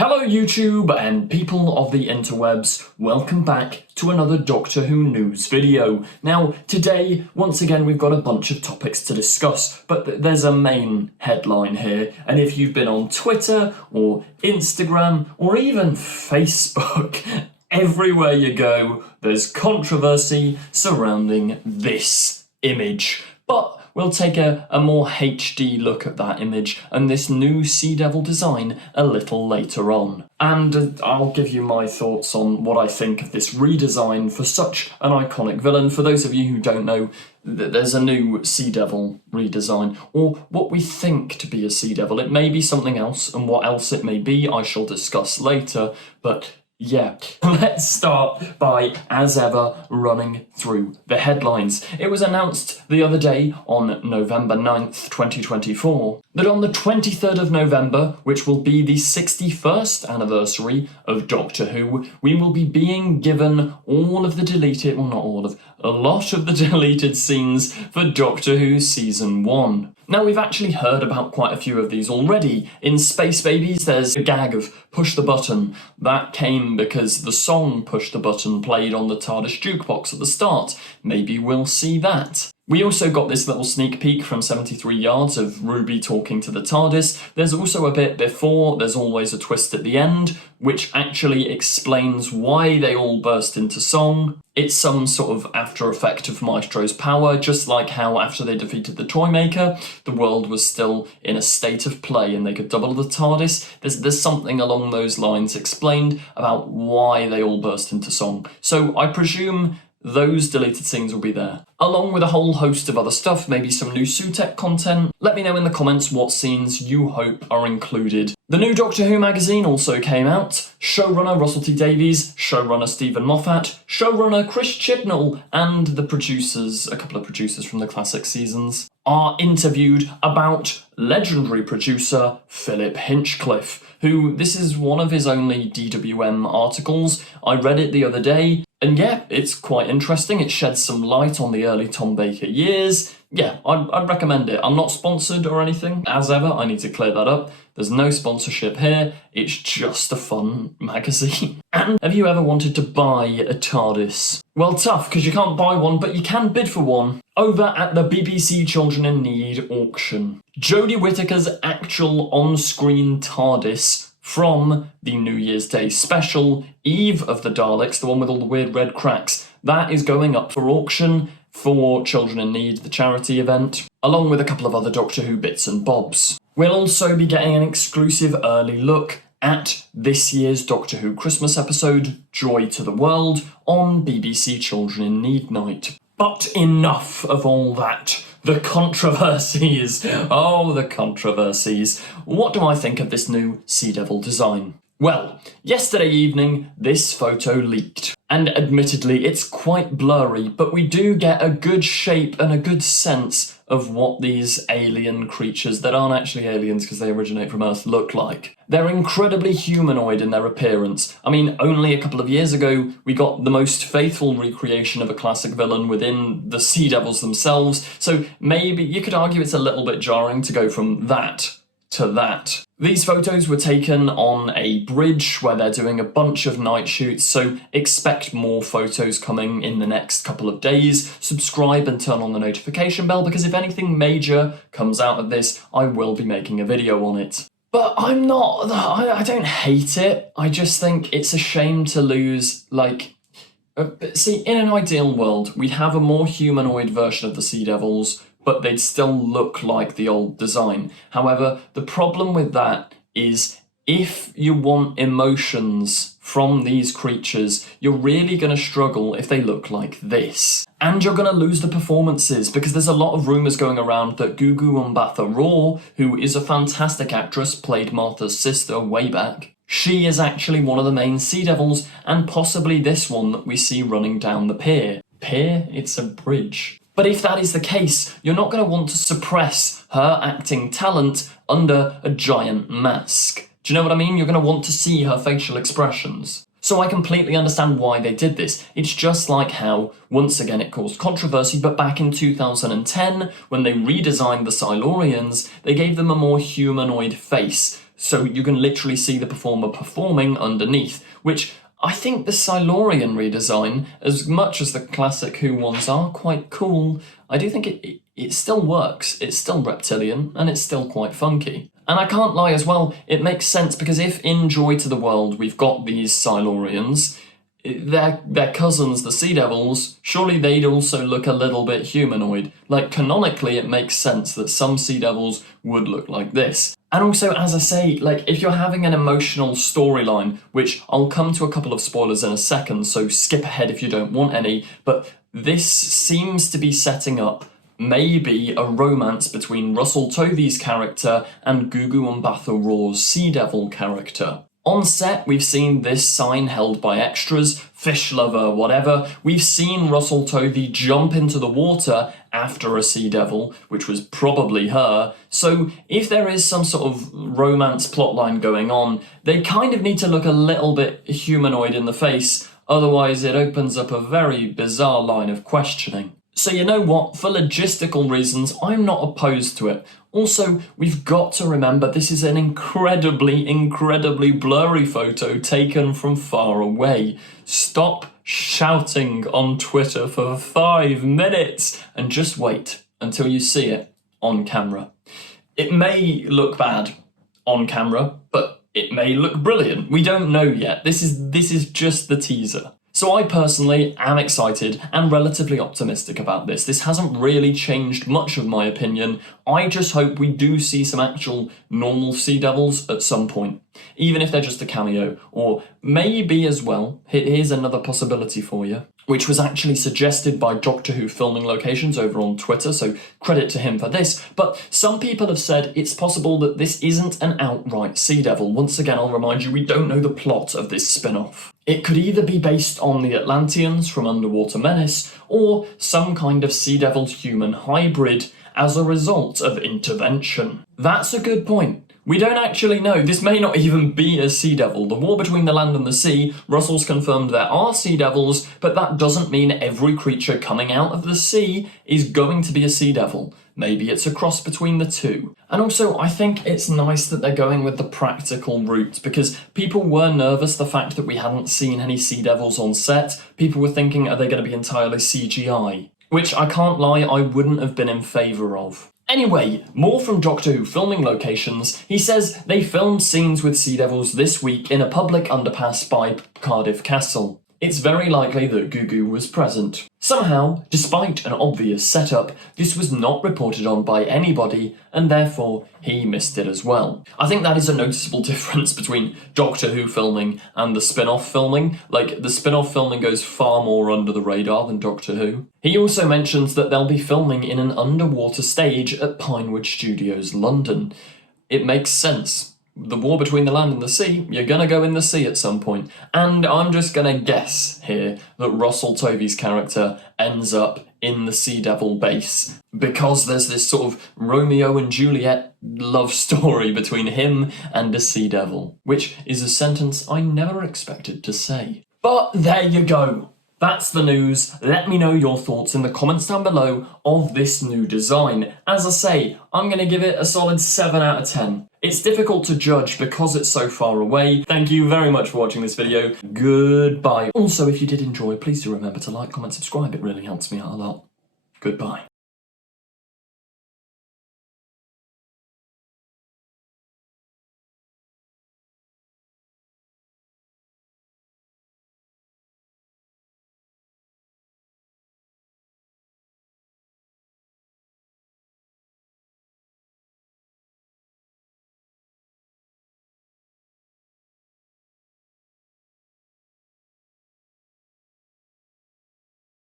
Hello YouTube and people of the interwebs, welcome back to another Doctor Who news video. Now today, once again, we've got a bunch of topics to discuss, but there's a main headline here, and if you've been on Twitter or Instagram or even Facebook, everywhere you go, there's controversy surrounding this image. But we'll take a more HD look at that image and this new Sea Devil design a little later on. And I'll give you my thoughts on what I think of this redesign for such an iconic villain. For those of you who don't know, there's a new Sea Devil redesign, or what we think to be a Sea Devil. It may be something else, and what else it may be I shall discuss later, but yeah, let's start by, as ever, running through the headlines. It was announced the other day on November 9th, 2024, that on the 23rd of November, which will be the 61st anniversary of Doctor Who, we will be being given all of the deleted, well not all of, a lot of the deleted scenes for Doctor Who Season 1. Now, we've actually heard about quite a few of these already. In Space Babies, there's a gag of Push the Button. That came because the song Push the Button played on the TARDIS jukebox at the start. Maybe we'll see that. We also got this little sneak peek from 73 Yards of Ruby talking to the TARDIS. There's also a bit before, there's always a twist at the end, which actually explains why they all burst into song. It's some sort of after effect of Maestro's power, just like how after they defeated the Toymaker, the world was still in a state of play and they could double the TARDIS. There's something along those lines explained about why they all burst into song. So I presume those deleted scenes will be there, along with a whole host of other stuff, maybe some new Sutek content. Let me know in the comments what scenes you hope are included. The new Doctor Who magazine also came out. Showrunner Russell T Davies, showrunner Stephen Moffat, showrunner Chris Chibnall, and the producers, a couple of producers from the classic seasons, are interviewed about legendary producer Philip Hinchcliffe, who, this is one of his only DWM articles. I read it the other day, and yeah, it's quite interesting. It sheds some light on the early Tom Baker years. Yeah, I'd recommend it. I'm not sponsored or anything. As ever, I need to clear that up. There's no sponsorship here. It's just a fun magazine. And have you ever wanted to buy a TARDIS? Well, tough, because you can't buy one, but you can bid for one over at the BBC Children in Need auction. Jodie Whittaker's actual on-screen TARDIS from the New Year's Day special, Eve of the Daleks, the one with all the weird red cracks, that is going up for auction for Children in Need, the charity event, along with a couple of other Doctor Who bits and bobs. We'll also be getting an exclusive early look at this year's Doctor Who Christmas episode, Joy to the World, on BBC Children in Need night. But enough of all that. The controversies. Oh, the controversies. What do I think of this new Sea Devil design? Well, yesterday evening, this photo leaked. And admittedly, it's quite blurry, but we do get a good shape and a good sense of what these alien creatures that aren't actually aliens because they originate from Earth look like. They're incredibly humanoid in their appearance. I mean, only a couple of years ago, we got the most faithful recreation of a classic villain within the Sea Devils themselves, so maybe you could argue it's a little bit jarring to go from that to that. These photos were taken on a bridge where they're doing a bunch of night shoots, so expect more photos coming in the next couple of days. Subscribe and turn on the notification bell, because if anything major comes out of this, I will be making a video on it. But I don't hate it. I just think it's a shame to lose, see, in an ideal world, we'd have a more humanoid version of the Sea Devils, but they'd still look like the old design. However, the problem with that is if you want emotions from these creatures, you're really going to struggle if they look like this. And you're going to lose the performances, because there's a lot of rumours going around that Gugu Mbatha Raw, who is a fantastic actress, played Martha's sister way back. She is actually one of the main Sea Devils, and possibly this one that we see running down the pier. Pier? It's a bridge. But if that is the case, you're not going to want to suppress her acting talent under a giant mask. Do you know what I mean? You're going to want to see her facial expressions. So I completely understand why they did this. It's just like how, once again, it caused controversy, but back in 2010, when they redesigned the Silurians, they gave them a more humanoid face. so you can literally see the performer performing underneath, which I think the Silurian redesign, as much as the classic Who ones are quite cool, I do think it still works. It's still reptilian, and it's still quite funky. And I can't lie as well, it makes sense, because if in Joy to the World we've got these Silurians, their cousins, the Sea Devils, surely they'd also look a little bit humanoid. Like, canonically, it makes sense that some Sea Devils would look like this. And also, as I say, like, if you're having an emotional storyline, which I'll come to a couple of spoilers in a second, so skip ahead if you don't want any, but this seems to be setting up maybe a romance between Russell Tovey's character and Gugu Mbatha Raw's Sea Devil character. On set, we've seen this sign held by extras, fish lover, whatever. We've seen Russell Tovey jump into the water after a sea devil, which was probably her. So if there is some sort of romance plotline going on, they kind of need to look a little bit humanoid in the face, otherwise it opens up a very bizarre line of questioning. So you know what, for logistical reasons, I'm not opposed to it. Also, we've got to remember this is an incredibly blurry photo taken from far away. Stop shouting on Twitter for 5 minutes and just wait until you see it on camera. It may look bad on camera, but it may look brilliant. We don't know yet. This is just the teaser. So I personally am excited and relatively optimistic about this. This hasn't really changed much of my opinion. I just hope we do see some actual normal Sea Devils at some point, even if they're just a cameo, or maybe as well, here's another possibility for you, which was actually suggested by Doctor Who filming locations over on Twitter, so credit to him for this, but some people have said it's possible that this isn't an outright Sea Devil. Once again, I'll remind you, we don't know the plot of this spin-off. It could either be based on the Atlanteans from Underwater Menace, or some kind of Sea Devil-human hybrid as a result of intervention. That's a good point. We don't actually know. This may not even be a Sea Devil. The war between the land and the sea, Russell's confirmed there are Sea Devils, but that doesn't mean every creature coming out of the sea is going to be a Sea Devil. Maybe it's a cross between the two. And also, I think it's nice that they're going with the practical route, because people were nervous the fact that we hadn't seen any Sea Devils on set. People were thinking, are they going to be entirely CGI? Which, I can't lie, I wouldn't have been in favour of. Anyway, more from Doctor Who filming locations. He says they filmed scenes with Sea Devils this week in a public underpass by Cardiff Castle. It's very likely that Gugu was present. Somehow, despite an obvious setup, this was not reported on by anybody, and therefore he missed it as well. I think that is a noticeable difference between Doctor Who filming and the spin-off filming. Like, the spin-off filming goes far more under the radar than Doctor Who. He also mentions that they'll be filming in an underwater stage at Pinewood Studios, London. It makes sense. The war between the land and the sea, you're gonna go in the sea at some point. And I'm just gonna guess here that Russell Tovey's character ends up in the Sea Devil base, because there's this sort of Romeo and Juliet love story between him and a Sea Devil, which is a sentence I never expected to say. But there you go. That's the news. Let me know your thoughts in the comments down below of this new design. As I say, I'm going to give it a solid 7 out of 10. It's difficult to judge because it's so far away. Thank you very much for watching this video. Goodbye. Also, if you did enjoy, please do remember to like, comment, subscribe. It really helps me out a lot. Goodbye.